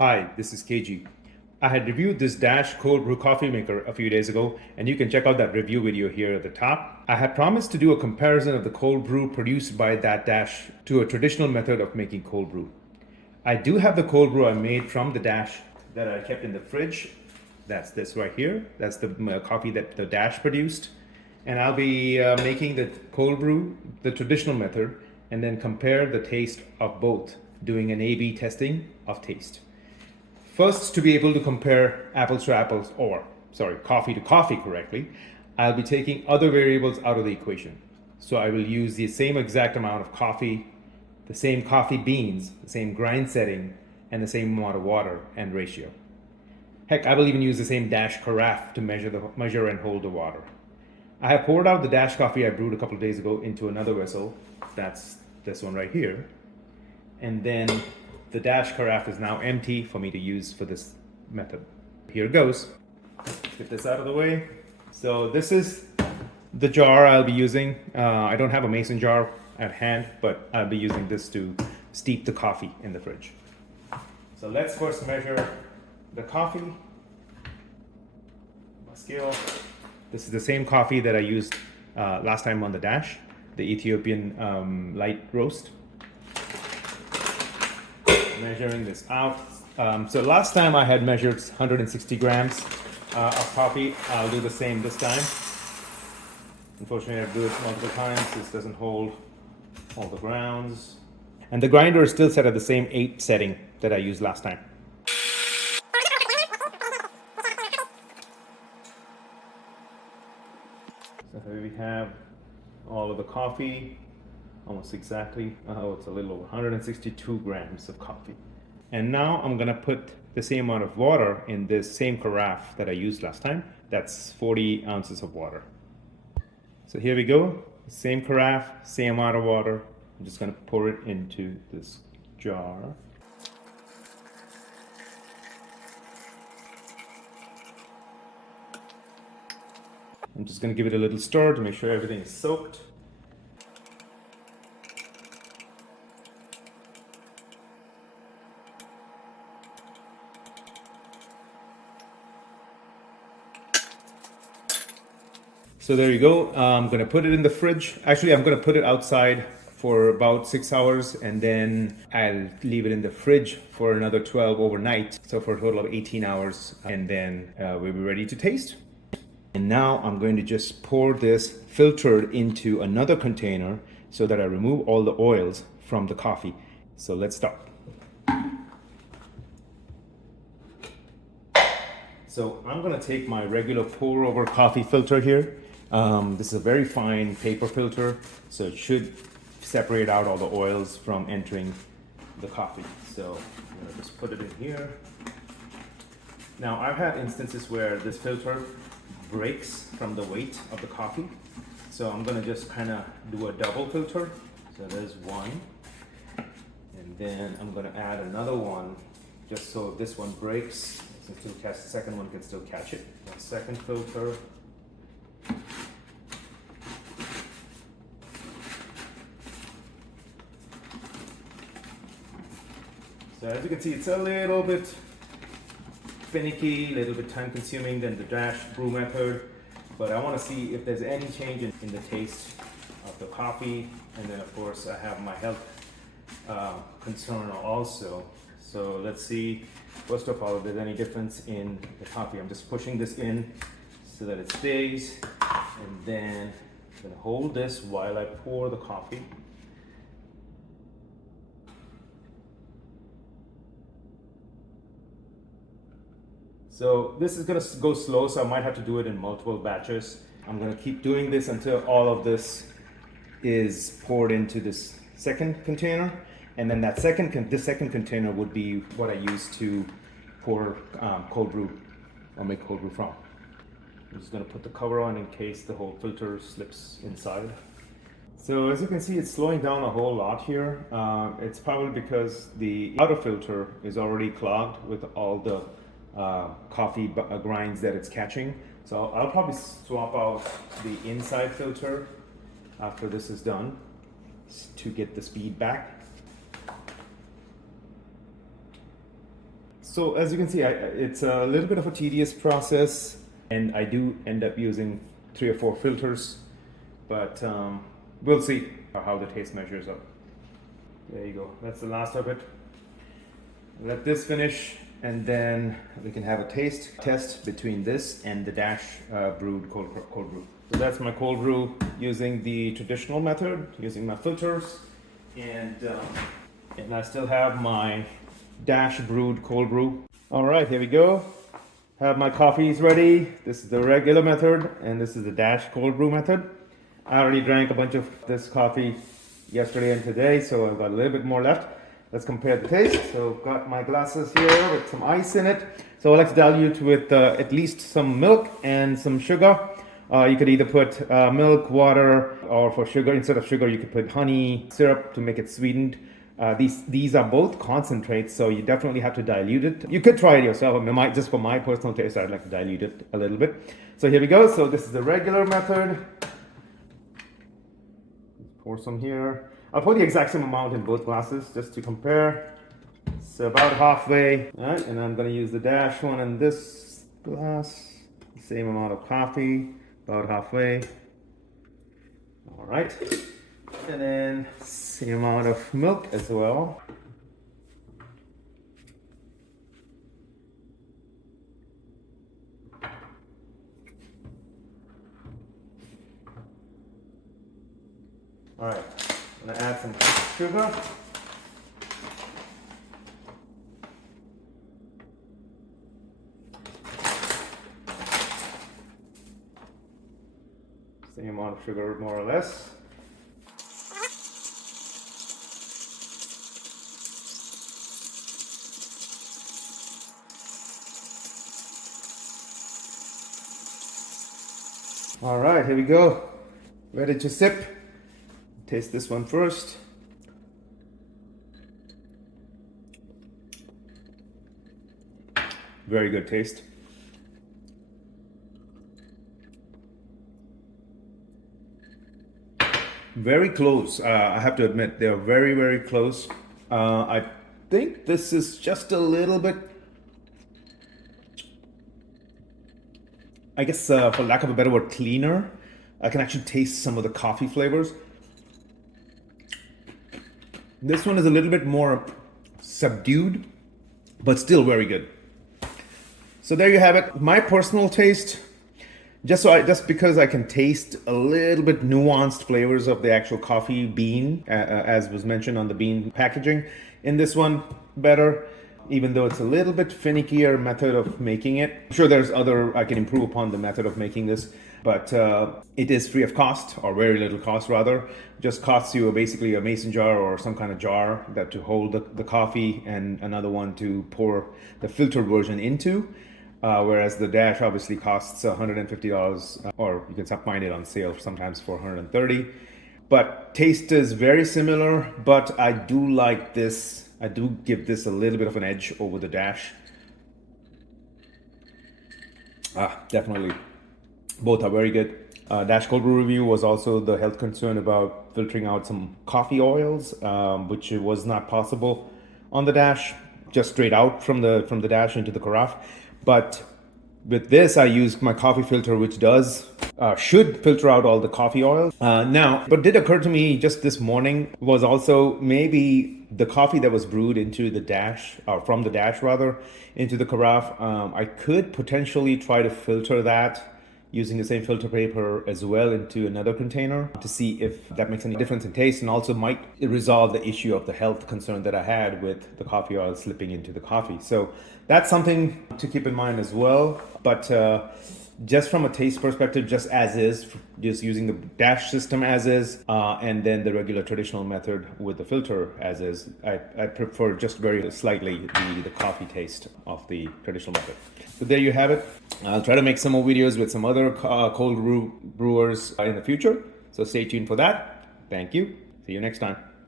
Hi, this is KG. I had reviewed this Dash Cold Brew Coffee maker a few days ago, and you can check out that review video here at the top. I had promised to do a comparison of the cold brew produced by that Dash to a traditional method of making cold brew. I do have the cold brew I made from the Dash that I kept in the fridge. That's this right here. That's the coffee that the Dash produced. And I'll be making the cold brew, the traditional method, and then compare the taste of both, doing an A/B testing of taste. First, to be able to compare apples to apples, or coffee to coffee correctly, I'll be taking other variables out of the equation. So I will use the same exact amount of coffee, the same coffee beans, the same grind setting, and the same amount of water and ratio. Heck, I will even use the same Dash carafe to measure and hold the water. I have poured out the Dash coffee I brewed a couple of days ago into another vessel. That's this one right here. And then the Dash carafe is now empty for me to use for this method. Here it goes. Get this out of the way. So this is the jar I'll be using. I don't have a mason jar at hand, but I'll be using this to steep the coffee in the fridge. So let's first measure the coffee. My scale. This is the same coffee that I used last time on the Dash, the Ethiopian light roast. Measuring this out. So last time I had measured 160 grams of coffee. I'll do the same this time. Unfortunately, I have to do it multiple times. This doesn't hold all the grounds. And the grinder is still set at the same 8 setting that I used last time. So here we have all of the coffee. Almost exactly, it's a little over 162 grams of coffee. And now I'm gonna put the same amount of water in this same carafe that I used last time. That's 40 ounces of water. So here we go, same carafe, same amount of water. I'm just gonna pour it into this jar. I'm just gonna give it a little stir to make sure everything is soaked. So there you go. I'm gonna put it in the fridge. Actually, I'm gonna put it outside for about 6 hours, and then I'll leave it in the fridge for another 12 overnight. So for a total of 18 hours, and then we'll be ready to taste. And now I'm going to just pour this filtered into another container so that I remove all the oils from the coffee. So let's start. So I'm gonna take my regular pour over coffee filter here. This is a very fine paper filter, so it should separate out all the oils from entering the coffee. So I'm gonna just put it in here. Now I've had instances where this filter breaks from the weight of the coffee. So I'm gonna just kind of do a double filter. So there's one. And then I'm gonna add another one just so if this one breaks, the second one can still catch it. One second filter. So as you can see, it's a little bit finicky, a little bit time consuming than the Dash brew method, but I want to see if there's any change in the taste of the coffee. And then of course I have my health concern also. So let's see, first of all, if there's any difference in the coffee. I'm just pushing this in so that it stays, and then I'm gonna hold this while I pour the coffee. So this is gonna go slow, so I might have to do it in multiple batches. I'm gonna keep doing this until all of this is poured into this second container. And then this second container would be what I use to pour cold brew or make cold brew from. I'm just gonna put the cover on in case the whole filter slips inside. So as you can see, it's slowing down a whole lot here. It's probably because the outer filter is already clogged with all the coffee grinds that it's catching. So I'll probably swap out the inside filter after this is done to get the speed back. So as you can see, it's a little bit of a tedious process, and I do end up using 3 or 4 filters, but we'll see how the taste measures up. There you go. That's the last of it. Let this finish, and then we can have a taste test between this and the Dash brewed cold brew. So that's my cold brew using the traditional method, using my filters, and I still have my Dash brewed cold brew. All right, here we go. Have my coffees ready. This is the regular method, and this is the Dash cold brew method. I already drank a bunch of this coffee yesterday and today, so I've got a little bit more left. Let's compare the taste. So I've got my glasses here with some ice in it. So I like to dilute with at least some milk and some sugar. You could either put milk, water, or for sugar, instead of sugar, you could put honey, syrup to make it sweetened. These are both concentrates, so you definitely have to dilute it. You could try it yourself. I mean, just for my personal taste, I'd like to dilute it a little bit. So here we go. So this is the regular method. Pour some here. I'll pour the exact same amount in both glasses just to compare. So about halfway. All right, and I'm going to use the Dash one in this glass. Same amount of coffee, about halfway. All right. And then same amount of milk as well. All right. I'm going to add some sugar. Same amount of sugar, more or less. All right, here we go. Ready to sip. Taste this one first. Very good taste. Very close. I have to admit, they're very, very close. I think this is just a little bit, I guess, for lack of a better word, cleaner. I can actually taste some of the coffee flavors. This one is a little bit more subdued, but still very good. So there you have it. My personal taste, just because I can taste a little bit nuanced flavors of the actual coffee bean, as was mentioned on the bean packaging. In this one, better, even though it's a little bit finickier method of making it. I'm sure there's I can improve upon the method of making this, but it is free of cost, or very little cost rather. Just costs you basically a mason jar or some kind of jar that to hold the coffee, and another one to pour the filtered version into. Whereas the Dash obviously costs $150, or you can find it on sale sometimes for $130. But taste is very similar, but I do like this. I do give this a little bit of an edge over the Dash. Definitely. Both are very good. Dash Cold Brew review was also the health concern about filtering out some coffee oils, which was not possible on the Dash, just straight out from the Dash into the carafe. But with this, I used my coffee filter, which should filter out all the coffee oils. Now, what did occur to me just this morning was also maybe the coffee that was brewed into the Dash, or from the Dash rather, into the carafe. I could potentially try to filter that using the same filter paper as well into another container to see if that makes any difference in taste, and also might resolve the issue of the health concern that I had with the coffee oil slipping into the coffee. So that's something to keep in mind as well. But just from a taste perspective, just as is, just using the Dash system as is, and then the regular traditional method with the filter as is, I prefer just very slightly the coffee taste of the traditional method. So there you have it. I'll try to make some more videos with some other cold brew brewers in the future. So stay tuned for that. Thank you. See you next time.